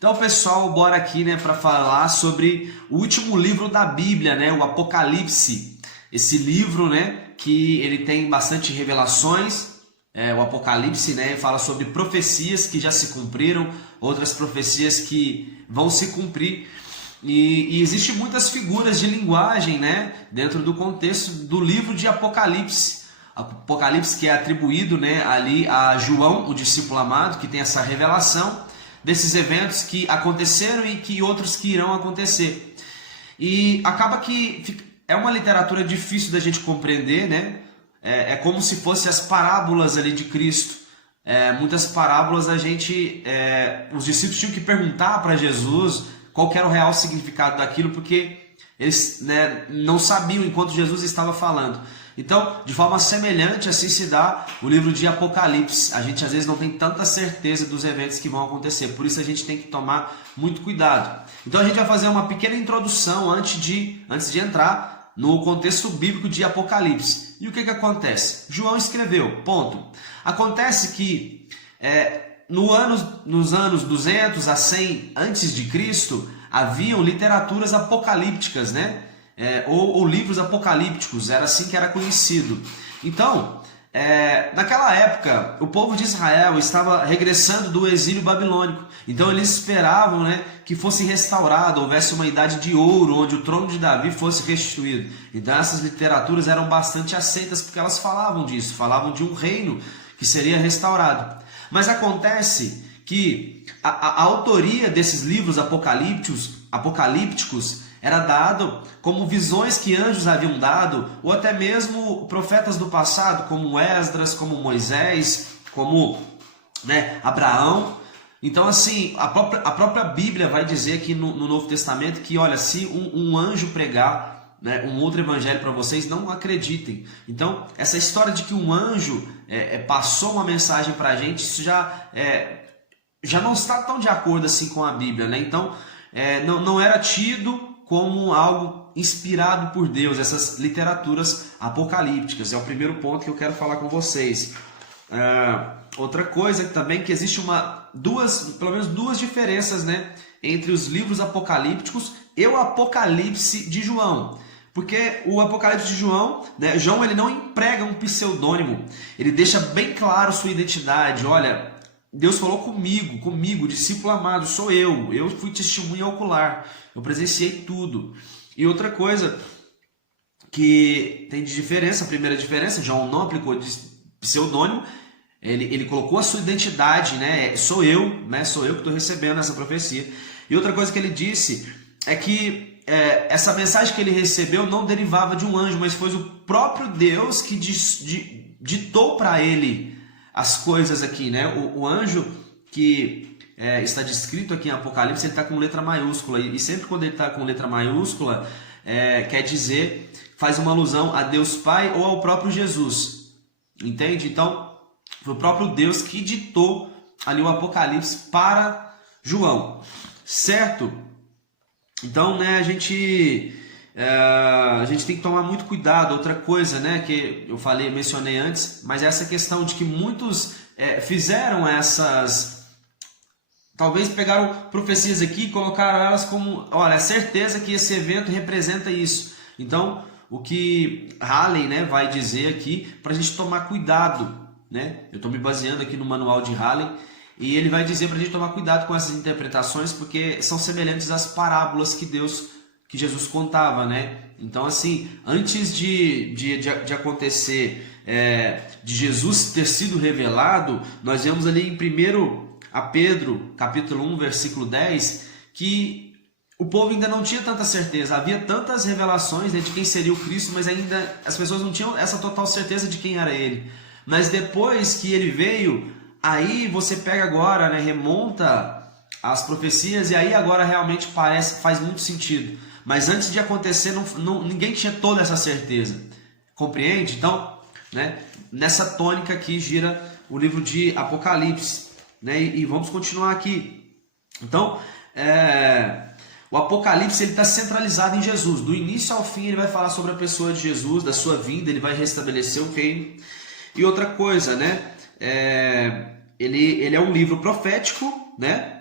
Então, pessoal, bora aqui, né, para falar sobre o último livro da Bíblia, né, o Apocalipse. Esse livro, né, que ele tem bastante revelações. O Apocalipse, né, fala sobre profecias que já se cumpriram, outras profecias que vão se cumprir. E existe muitas figuras de linguagem, né, dentro do contexto do livro de Apocalipse. Apocalipse que é atribuído, né, ali a João, o discípulo amado, que tem essa revelação desses eventos que aconteceram e que outros que irão acontecer. E acaba que é uma literatura difícil da gente compreender, né? É como se fossem as parábolas ali de Cristo. Muitas parábolas os discípulos tinham que perguntar para Jesus qual que era o real significado daquilo, porque eles, né, não sabiam enquanto Jesus estava falando. Então, de forma semelhante, assim se dá o livro de Apocalipse. A gente às vezes não tem tanta certeza dos eventos que vão acontecer, por isso a gente tem que tomar muito cuidado. Então a gente vai fazer uma pequena introdução antes de entrar no contexto bíblico de Apocalipse. E o que acontece? João escreveu, ponto. Acontece que nos anos 200 a 100 antes de Cristo, haviam literaturas apocalípticas, né? Ou livros apocalípticos, era assim que era conhecido. Então, naquela época, o povo de Israel estava regressando do exílio babilônico. Então eles esperavam, né, que fosse restaurado, houvesse uma idade de ouro, onde o trono de Davi fosse restituído. Então essas literaturas eram bastante aceitas, porque elas falavam disso, falavam de um reino que seria restaurado. Mas acontece que a autoria desses livros apocalípticos era dado como visões que anjos haviam dado, ou até mesmo profetas do passado, como Esdras, como Moisés, como, né, Abraão. Então, assim, a própria Bíblia vai dizer aqui no Novo Testamento que, olha, se um anjo pregar, né, um outro evangelho para vocês, não acreditem. Então, essa história de que um anjo passou uma mensagem para a gente, isso já não está tão de acordo assim com a Bíblia, né? Então, não era tido como algo inspirado por Deus, essas literaturas apocalípticas. É o primeiro ponto que eu quero falar com vocês. Outra coisa também que existe pelo menos duas diferenças, né, entre os livros apocalípticos e o Apocalipse de João. Porque o Apocalipse de João, né, João ele não emprega um pseudônimo, ele deixa bem claro sua identidade. Olha, Deus falou comigo, discípulo amado, sou eu fui testemunha ocular, eu presenciei tudo. E outra coisa que tem de diferença, a primeira diferença, João não aplicou de pseudônimo, ele colocou a sua identidade, né? Sou eu que estou recebendo essa profecia. E outra coisa que ele disse é que essa mensagem que ele recebeu não derivava de um anjo, mas foi o próprio Deus que ditou para ele as coisas aqui, né? O anjo que está descrito aqui em Apocalipse, ele está com letra maiúscula, e sempre quando ele está com letra maiúscula, quer dizer, faz uma alusão a Deus Pai ou ao próprio Jesus, entende? Então, foi o próprio Deus que ditou ali o Apocalipse para João, certo? Então, né, a gente tem que tomar muito cuidado. Outra coisa, né, que eu mencionei antes, mas essa questão de que muitos fizeram talvez pegaram profecias aqui e colocaram elas como, olha, é certeza que esse evento representa isso. Então, o que Halley, né, vai dizer aqui para a gente tomar cuidado, né? Eu estou me baseando aqui no manual de Halley, e ele vai dizer para a gente tomar cuidado com essas interpretações, porque são semelhantes às parábolas que Jesus contava, né? Então, assim, antes de acontecer, de Jesus ter sido revelado, nós vemos ali em 1 Pedro, capítulo 1, versículo 10, que o povo ainda não tinha tanta certeza. Havia tantas revelações, né, de quem seria o Cristo, mas ainda as pessoas não tinham essa total certeza de quem era ele. Mas depois que ele veio, aí você pega agora, né, remonta as profecias, e aí agora realmente faz muito sentido. Mas antes de acontecer, ninguém tinha toda essa certeza. Compreende? Então, né, nessa tônica aqui gira o livro de Apocalipse, né, e vamos continuar aqui. Então, o Apocalipse está centralizado em Jesus. Do início ao fim ele vai falar sobre a pessoa de Jesus, da sua vinda, ele vai restabelecer o reino. E outra coisa, né, ele é um livro profético, né,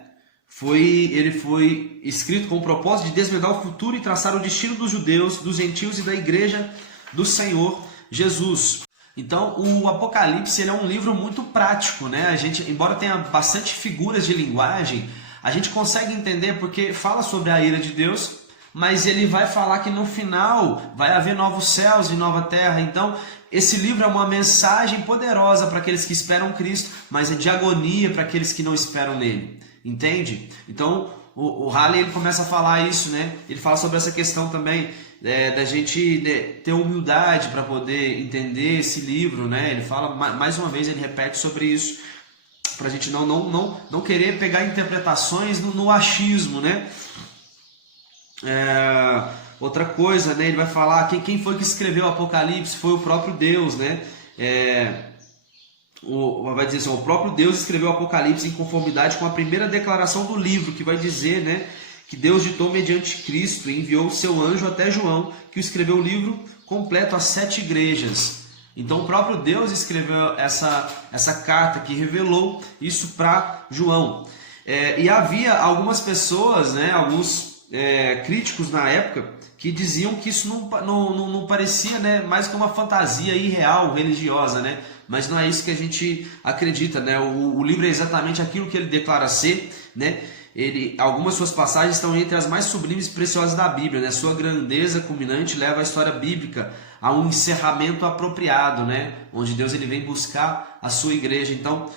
ele foi escrito com o propósito de desvendar o futuro e traçar o destino dos judeus, dos gentios e da igreja do Senhor Jesus. Então, o Apocalipse ele é um livro muito prático, né? A gente, embora tenha bastante figuras de linguagem, a gente consegue entender porque fala sobre a ira de Deus, mas ele vai falar que no final vai haver novos céus e nova terra. Então, esse livro é uma mensagem poderosa para aqueles que esperam Cristo, mas é de agonia para aqueles que não esperam nele. Entende? Então, o Halley ele começa a falar isso, né? Ele fala sobre essa questão também da gente ter humildade para poder entender esse livro, né? Ele fala, mais uma vez, ele repete sobre isso, para a gente não querer pegar interpretações no achismo, né? Outra coisa, né? Ele vai falar quem foi que escreveu o Apocalipse? Foi o próprio Deus, né? Vai dizer assim, o próprio Deus escreveu o Apocalipse em conformidade com a primeira declaração do livro, que vai dizer, né, que Deus ditou mediante Cristo e enviou o seu anjo até João, que escreveu o livro completo às 7 igrejas. Então o próprio Deus escreveu essa carta que revelou isso para João. E havia algumas pessoas, né, alguns críticos na época, que diziam que isso não parecia, né, mais que uma fantasia irreal, religiosa, né? Mas não é isso que a gente acredita, né? O livro é exatamente aquilo que ele declara ser, né? Algumas suas passagens estão entre as mais sublimes e preciosas da Bíblia, né? Sua grandeza culminante leva a história bíblica a um encerramento apropriado, né? Onde Deus ele vem buscar a sua igreja. Então,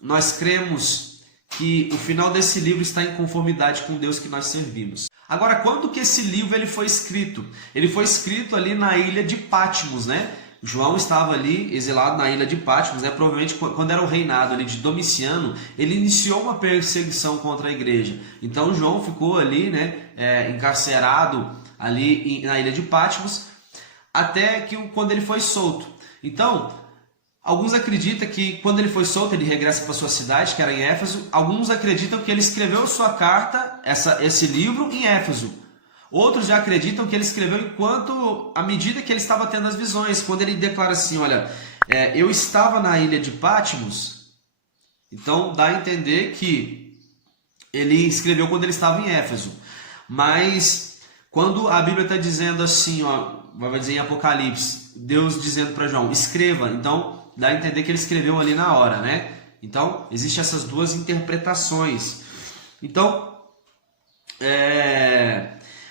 nós cremos que o final desse livro está em conformidade com o Deus que nós servimos. Agora, quando que esse livro ele foi escrito? Ele foi escrito ali na ilha de Patmos, né? João estava ali exilado na ilha de Patmos, né? Provavelmente quando era o reinado ali de Domiciano, ele iniciou uma perseguição contra a igreja. Então João ficou ali, né, encarcerado ali na ilha de Patmos, até que quando ele foi solto. Então, alguns acreditam que quando ele foi solto, ele regressa para sua cidade, que era em Éfeso. Alguns acreditam que ele escreveu sua carta, esse livro, em Éfeso. Outros já acreditam que ele escreveu à medida que ele estava tendo as visões. Quando ele declara assim, olha, eu estava na ilha de Patmos, então dá a entender que ele escreveu quando ele estava em Éfeso. Mas quando a Bíblia está dizendo assim, ó, vai dizer em Apocalipse, Deus dizendo para João, escreva, então dá a entender que ele escreveu ali na hora, né? Então, existem essas duas interpretações. Então,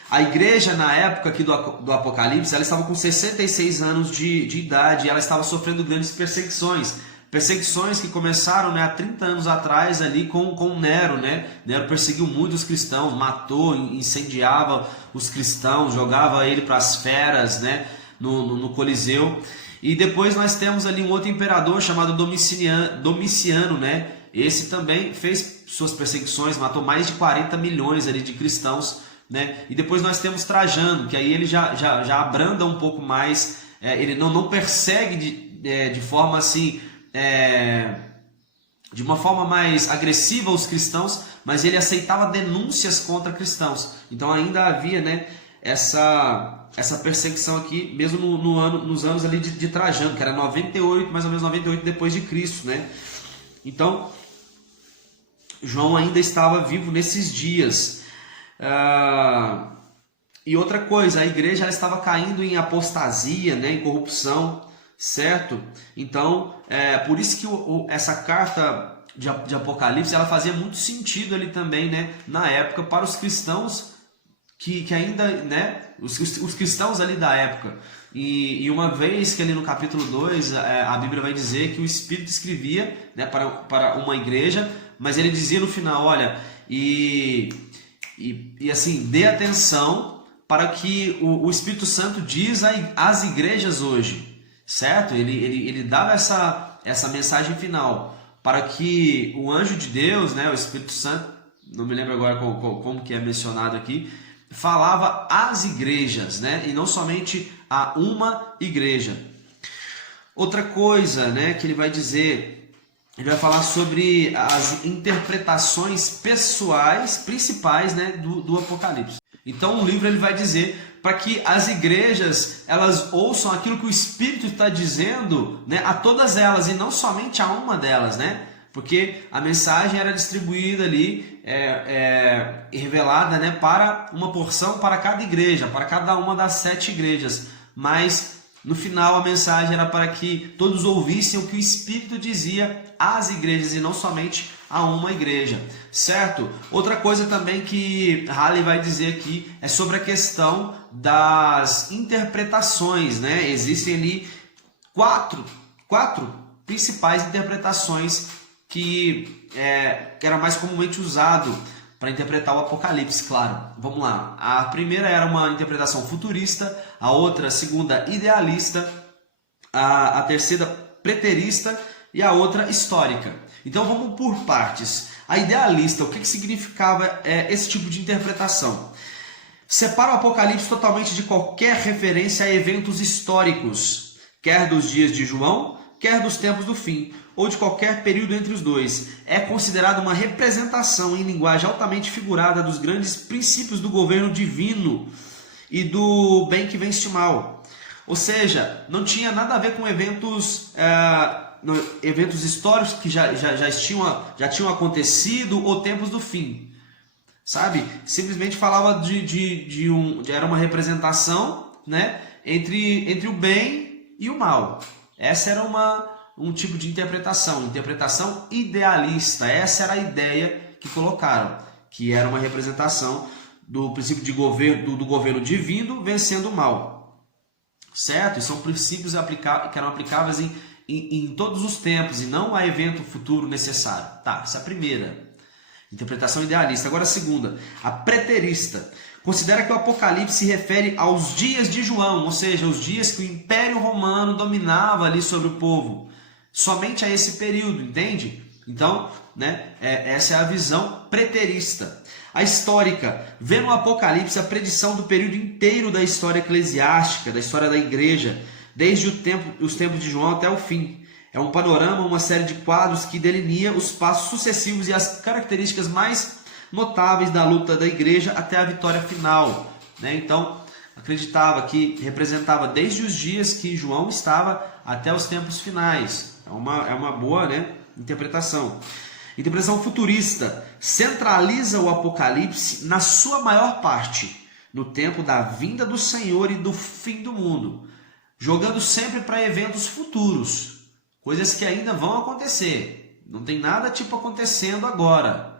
a igreja na época aqui do Apocalipse, ela estava com 66 anos de idade e ela estava sofrendo grandes perseguições. Perseguições que começaram, né, há 30 anos atrás ali com Nero, né? Nero perseguiu muito os cristãos, matou, incendiava os cristãos, jogava ele para as feras, né, no Coliseu. E depois nós temos ali um outro imperador chamado Domiciano, né? Esse também fez suas perseguições, matou mais de 40 milhões ali de cristãos, né? E depois nós temos Trajano, que aí ele já abranda um pouco mais, ele não persegue de forma assim, de uma forma mais agressiva os cristãos, mas ele aceitava denúncias contra cristãos. Então ainda havia, né, essa perseguição aqui, mesmo nos anos ali de Trajano, que era 98, mais ou menos 98 depois de Cristo, né? Então, João ainda estava vivo nesses dias. E outra coisa, a igreja ela estava caindo em apostasia, né, em corrupção, certo? Então, por isso que essa carta de Apocalipse ela fazia muito sentido ali também, né, na época, para os cristãos que ainda, né, os cristãos ali da época. E uma vez que ali no capítulo 2 a Bíblia vai dizer que o Espírito escrevia, né, para uma igreja, mas ele dizia no final, olha, e assim, dê atenção para que o Espírito Santo diz às igrejas hoje, certo? Ele dava essa mensagem final para que o anjo de Deus, né, o Espírito Santo, não me lembro agora como que é mencionado aqui, falava às igrejas, né, e não somente a uma igreja. Outra coisa, né, que ele vai dizer, ele vai falar sobre as interpretações pessoais principais, né, do Apocalipse. Então o livro ele vai dizer para que as igrejas elas ouçam aquilo que o Espírito está dizendo, né, a todas elas e não somente a uma delas, né? Porque a mensagem era distribuída ali revelada, né, para uma porção, para cada igreja, para cada uma das 7 igrejas. Mas no final a mensagem era para que todos ouvissem o que o Espírito dizia às igrejas e não somente a uma igreja, certo? Outra coisa também que Halley vai dizer aqui é sobre a questão das interpretações, né? Existem ali quatro principais interpretações que era mais comumente usado para interpretar o Apocalipse, claro. Vamos lá. A primeira era uma interpretação futurista, a outra, a segunda, idealista, a terceira, preterista e a outra, histórica. Então vamos por partes. A idealista, o que significava esse tipo de interpretação? Separa o Apocalipse totalmente de qualquer referência a eventos históricos, quer dos dias de João, quer dos tempos do fim, ou de qualquer período entre os dois. É considerado uma representação em linguagem altamente figurada dos grandes princípios do governo divino e do bem que vence o mal. Ou seja, não tinha nada a ver com eventos históricos que já tinham acontecido ou tempos do fim. Sabe? Simplesmente falava era uma representação, né, entre o bem e o mal. Essa era um tipo de interpretação idealista. Essa era a ideia que colocaram, que era uma representação do princípio de governo, do governo divino vencendo o mal, certo? E são princípios que eram aplicáveis em todos os tempos e não a evento futuro necessário. Tá, essa é a primeira interpretação idealista. Agora a segunda, a preterista. Considera que o Apocalipse se refere aos dias de João, ou seja, os dias que o Império Romano dominava ali sobre o povo. Somente a esse período, entende? Então, né, essa é a visão preterista. A histórica vê no Apocalipse a predição do período inteiro da história eclesiástica, da história da igreja, desde os tempos de João até o fim. É um panorama, uma série de quadros que delineia os passos sucessivos e as características mais notáveis da luta da igreja até a vitória final, né? Então, acreditava que representava desde os dias que João estava até os tempos finais. É uma boa, né, interpretação. Interpretação futurista centraliza o Apocalipse na sua maior parte no tempo da vinda do Senhor e do fim do mundo, jogando sempre para eventos futuros, coisas que ainda vão acontecer. Não tem nada tipo acontecendo agora.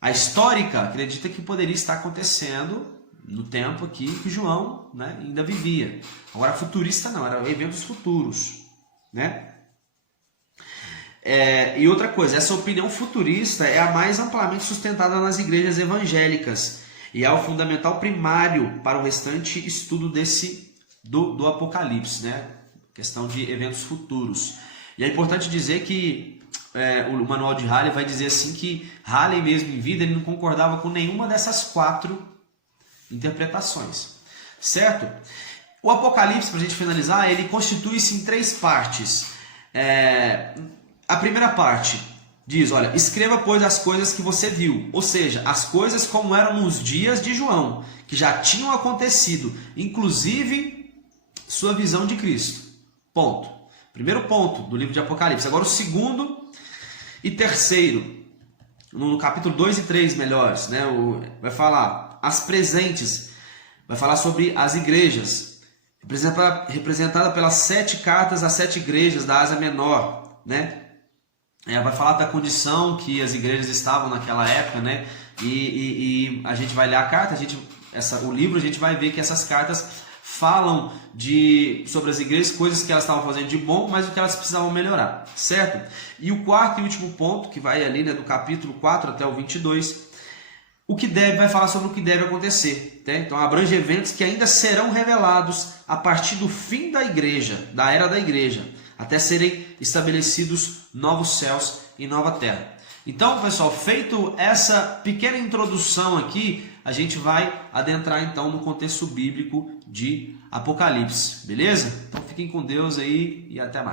A histórica acredita que poderia estar acontecendo no tempo aqui que João, né, ainda vivia. Agora a futurista não, eram eventos futuros, né? E outra coisa, essa opinião futurista é a mais amplamente sustentada nas igrejas evangélicas e é o fundamental primário para o restante estudo do Apocalipse, né? Questão de eventos futuros. E é importante dizer que o manual de Halley vai dizer assim que Halley mesmo em vida ele não concordava com nenhuma dessas 4 interpretações, certo? O Apocalipse, para a gente finalizar, ele constitui-se em 3 partes. A primeira parte diz, olha, escreva pois as coisas que você viu, ou seja, as coisas como eram nos dias de João, que já tinham acontecido, inclusive sua visão de Cristo. Ponto. Primeiro ponto do livro de Apocalipse. Agora o segundo e terceiro, no capítulo 2 e 3 melhores, né, vai falar as presentes, vai falar sobre as igrejas, representada pelas 7 cartas às 7 igrejas da Ásia Menor, né? Vai falar da condição que as igrejas estavam naquela época, né? E a gente vai ler a carta, o livro, a gente vai ver que essas cartas falam sobre as igrejas, coisas que elas estavam fazendo de bom, mas o que elas precisavam melhorar, certo? E o quarto e último ponto, que vai ali, né, do capítulo 4 até o 22, vai falar sobre o que deve acontecer, né? Então abrange eventos que ainda serão revelados a partir do fim da igreja, da era da igreja, até serem estabelecidos novos céus e nova terra. Então, pessoal, feito essa pequena introdução aqui, a gente vai adentrar então no contexto bíblico de Apocalipse, beleza? Então fiquem com Deus aí e até mais.